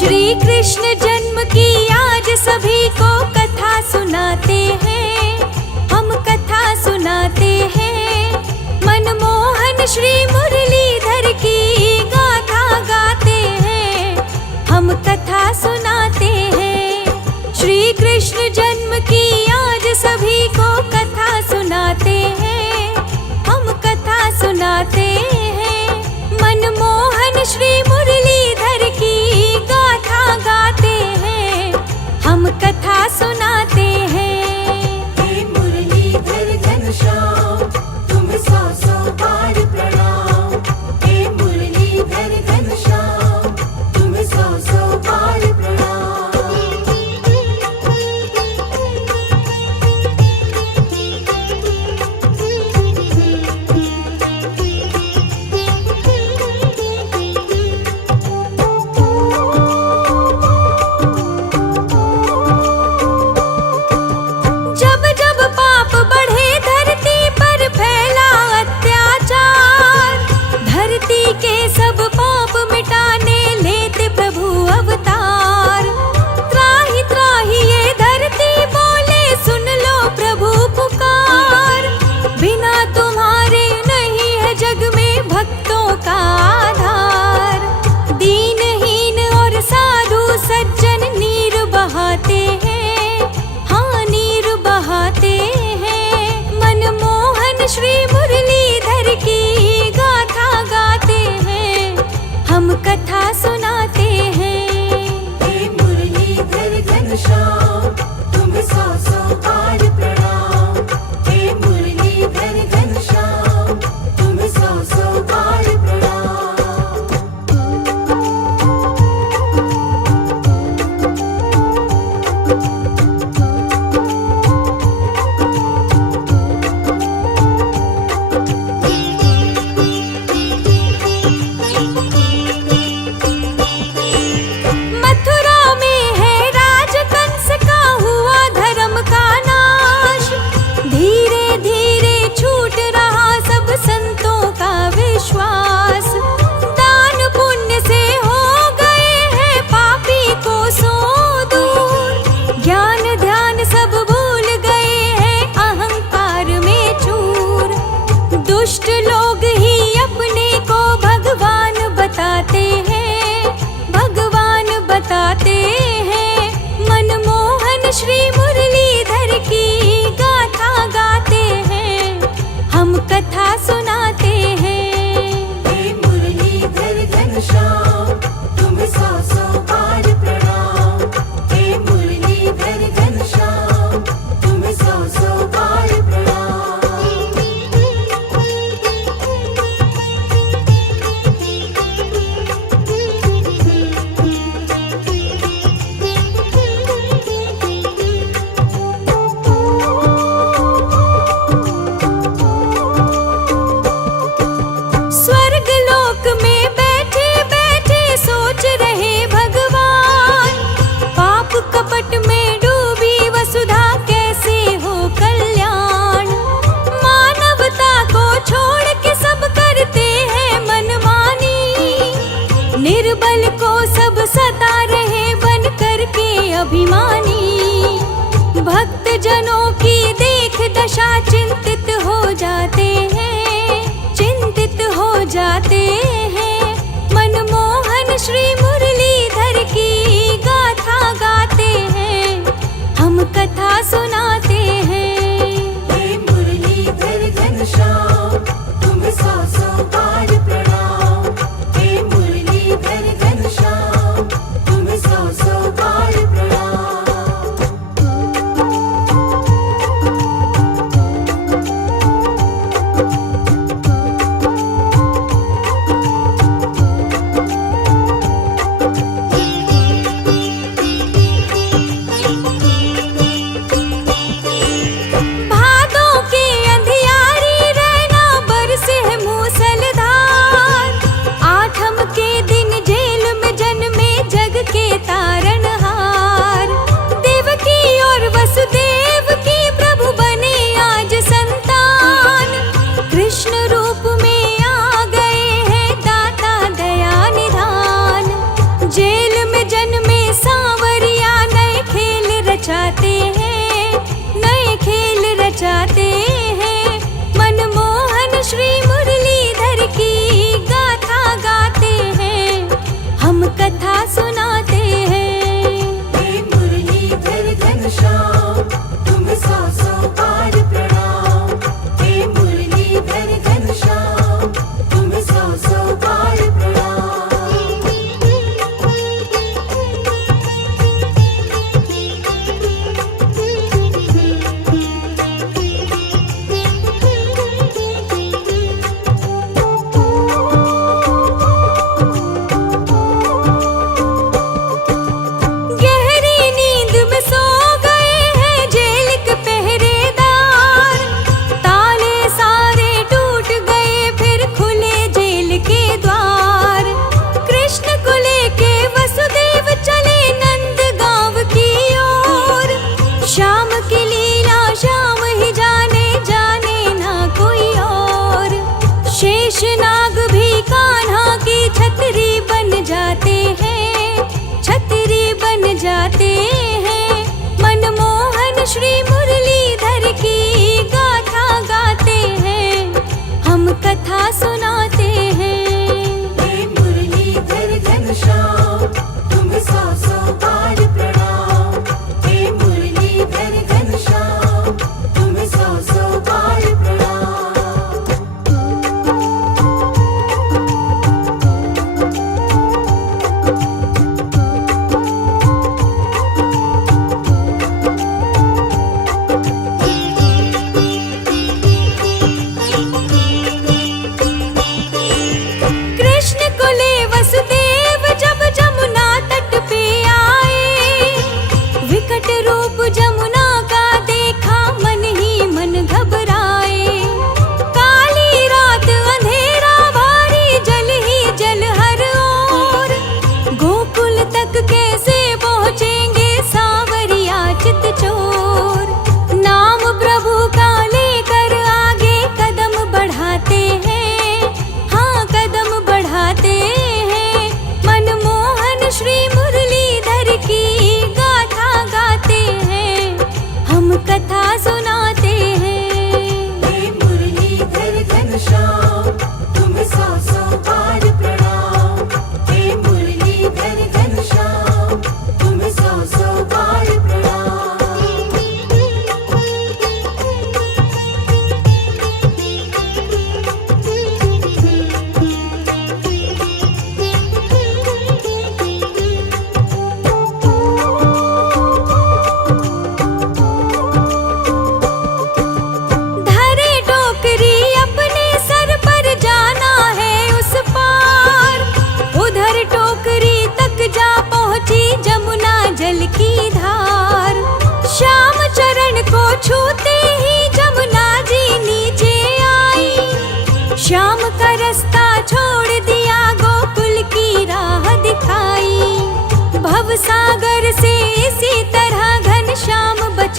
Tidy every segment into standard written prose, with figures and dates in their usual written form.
श्री कृष्ण जन्म की आज सभी को कथा सुनाते हैं, हम कथा सुनाते हैं। मनमोहन श्री मुरलीधर की गाथा गाते हैं, हम कथा सुनाते हैं। श्री कृष्ण जन्म की आज सभी को कथा सुनाते हैं, हम कथा सुनाते हैं। मनमोहन श्री मुरलीधर की गाथा गाते हैं, हम कथा सुनाते हैं। हे मुरलीधर घनश्याम तुम्हें सौ सौ बार प्रणाम। हे मुरलीधर घनश्याम तुम्हें सौ सौ बार प्रणाम। जब जब पाप बढ़े धरती पर फैला अत्याचार, धरती के सब पाप मिटाने लेते प्रभु अवतार। त्राहि त्राहि ये धरती बोले सुन लो प्रभु पुकार। बिना तुम्हारे नहीं है जग में भक्तों का आधार। दीनहीन और साधु सज्जन नीर बहाते हैं, हाँ नीर बहाते हैं। मनमोहन श्री मुरलीधर की गाथा गाते हैं, हम कथा सुनाते हैं। हे मुरलीधर घनश्याम तुम्हें सौ सौ बार प्रणाम। हे मुरलीधर घनश्याम तुम्हें सौ सौ बार प्रणाम। मथुरा में है राज कंस का हुआ धर्म का नाश। धीरे धीरे छूट रहा सब संतों का विश्वास। दान पुण्य से हो गए हैं पापी को सो दूर। ज्ञान ध्यान सब भूल गए हैं अहंकार में चूर। दुष्ट लोग ही अपने को भगवान बताते हैं, भगवान बताते हैं। मनमोहन श्री मुरलीधर की गाथा गाते हैं, हम कथा सुनाते हैं। हे मुरलीधर घनश्याम तुम्हें सौ सौ बार प्रणाम। हे मुरलीधर घनश्याम तुम्हें सौ सौ बार प्रणाम। स्वर्ग लोक में बैठे बैठे सोच रहे भगवान। पाप कपट में डूबी वसुधा कैसे हो कल्याण। मानवता को छोड़ के सब करते हैं मनमानी। निर्बल को सब सता रहे बन करके अभिमानी। भक्त जनों की देख दशा चिंतित हो जाते हैं, चिंतित हो जाते हैं। मनमोहन श्री मुरलीधर की गाथा गाते हैं, हम कथा सुनाते हैं। हे मुरलीधर घनश्याम तुम्हें सौ सौ बार प्रणाम। हे मुरलीधर घनश्याम तुम्हें सौ सौ बार प्रणाम।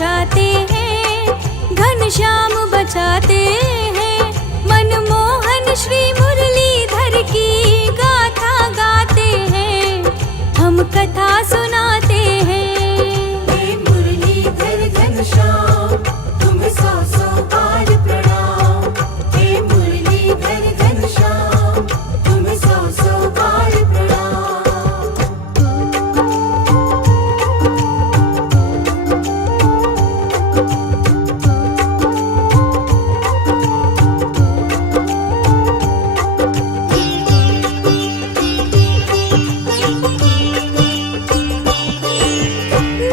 बचाते हैं, घनश्याम बचाते हैं। मनमोहन श्री मुरलीधर की गाथा गाते हैं, हम कथा सुनाते हैं। हे मुरलीधर घनश्याम तुम्हें सौ सौ बार प्रणाम। हे मुरलीधर घनश्याम तुम्हें सौ सौ बार प्रणाम।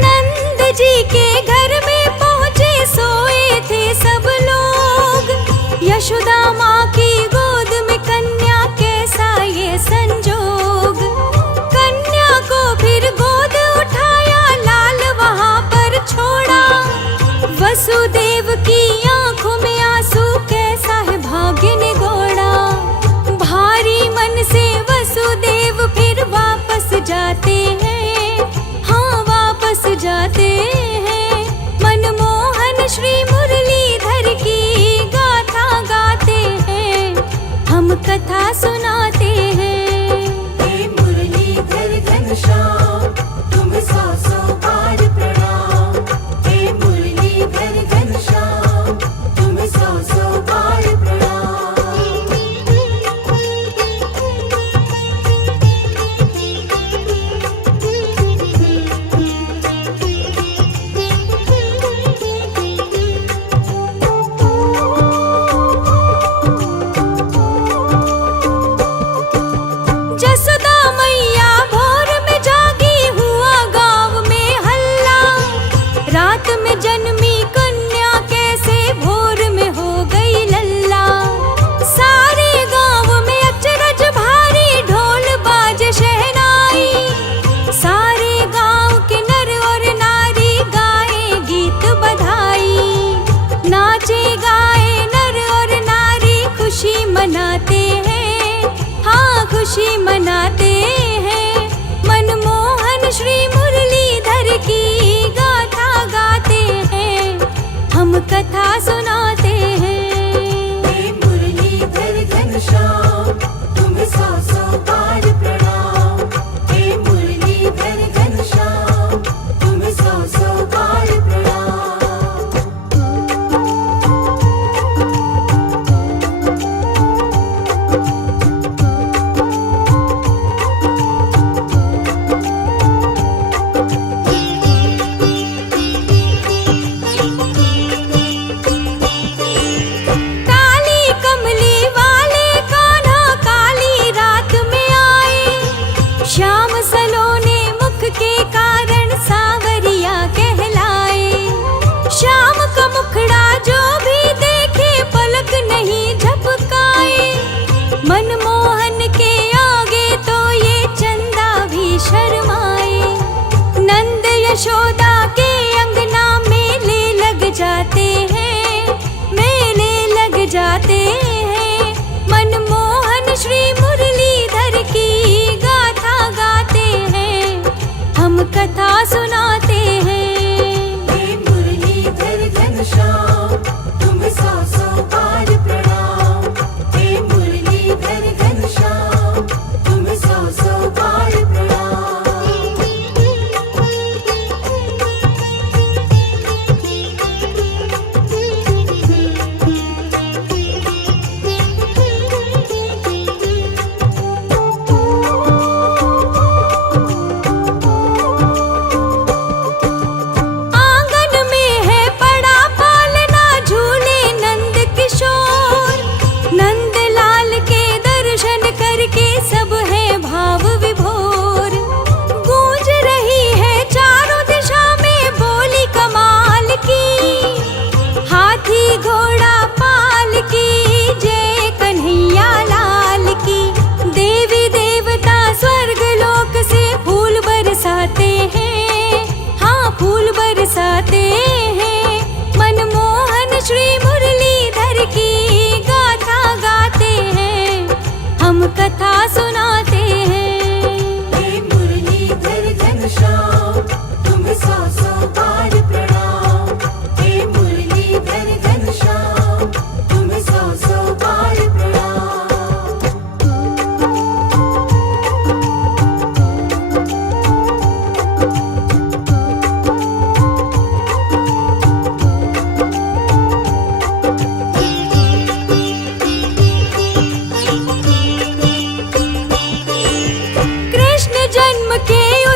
नंद जी के घर में पहुँचे, सोए थे सब लोग। यशोदा माँ की गोद में कन्या, कैसा ये संजोग। कन्या को फिर गोद उठाया, लाल वहाँ पर छोड़ा। वसुदेव की आंखों में आंसू, कैसा है भाग्य निगोड़ा। भारी मन से वसुदेव फिर वापस जाते हैं, हाँ वापस जाते हैं। मनमोहन श्री मुरलीधर की गाथा गाते हैं, हम कथा सुनाते हैं। हे मुरलीधर घनश्याम तुम्हें सौ सौ बार प्रणाम। हे मुरलीधर घनश्याम तुम्हें सौ सौ बार प्रणाम। जसोदा मैया भोर में जागी, हुआ गांव में हल्ला। रात में जन्मी कन्या, कैसे भोर में हो गई लल्ला। सारे गांव में अचरज भारी, ढोल बाजे शहनाई। सारे गांव के नर और नारी, गाए गीत बधाई। नाचे गाए नर और नारी, खुशी मनाते हैं, हाँ खुशी मनाते हैं। मनमोहन श्री मुरलीधर की गाथा गाते हैं, हम कथा सुनाते हैं। हे मुरलीधर घनश्याम तुम्हें सौ सौ बार प्रणाम। हे मुरलीधर घनश्याम तुम्हें सौ सौ बार प्रणाम।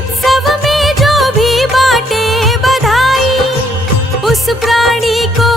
उत्सव में जो भी बाटे बधाई, उस प्राणी को